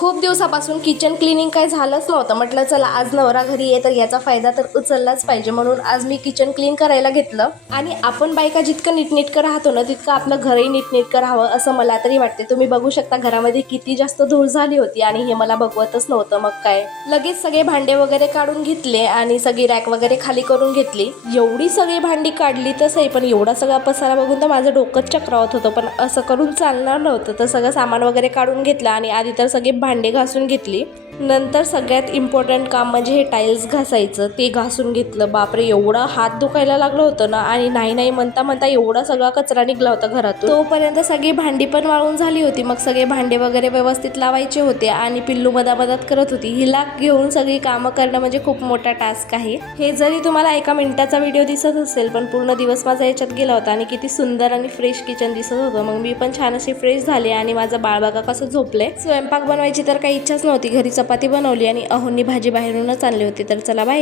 खूप दिवसापासून kitchen cleaning काही झालंच नव्हतं. म्हटलं चला आज नवरा घरी आहे तर याचा फायदा तर उचललाच पाहिजे, म्हणून आज मी किचन क्लीन करायला घेतलं. आणि आपण बायका जितकं नीटनेटकं राहतो ना तितकं आपलं घरही नीटनेटकं राहावं असं मला तरी वाटते. तुम्ही बघू शकता घरामध्ये किती जास्त धूळ झाली होती आणि हे मला बघवतच नव्हतं. मग काय लगेच सगळे भांडे वगैरे काढून घेतले आणि सगळी रॅक वगैरे खाली करून घेतली. एवढी सगळी भांडी काढली तसंही, पण एवढा सगळा पसारा बघून तर माझं डोकंच चक्रावत होतं. पण असं करून चालणार नव्हतं, तर सगळं सामान वगैरे काढून घेतलं आणि आधी तर सगळे भांडे घासून घेतली. नंतर सगळ्यात इम्पॉर्टंट काम म्हणजे हे टाईल्स घासायचं, ते घासून घेतलं. बापरे, एवढा हात दुखायला लागलं होतं ना, आणि नाही म्हणता म्हणता एवढा सगळा कचरा निघला होता घरातून. तोपर्यंत सगळी भांडी पण वाळून झाली होती. मग सगळे भांडे वगैरे व्यवस्थित लावायचे होते आणि पिल्लू मदामदात करत होती. हिला घेऊन सगळी कामं करणं म्हणजे खूप मोठा टास्क आहे. हे जरी तुम्हाला एका मिनिटाचा व्हिडिओ दिसत असेल, पण पूर्ण दिवस माझा याच्यात गेला होता आणि किती सुंदर आणि फ्रेश किचन दिसत होतं. मग मी पण छान अशी फ्रेश झाले आणि माझं बाळ बघा कसं झोपले. स्वयंपाक बनवायची तर काही इच्छाच नव्हती. घरी चपाती बनवली आणि अहोंनी भाजी बाहेरूनच आणली होती. तर चला बाय.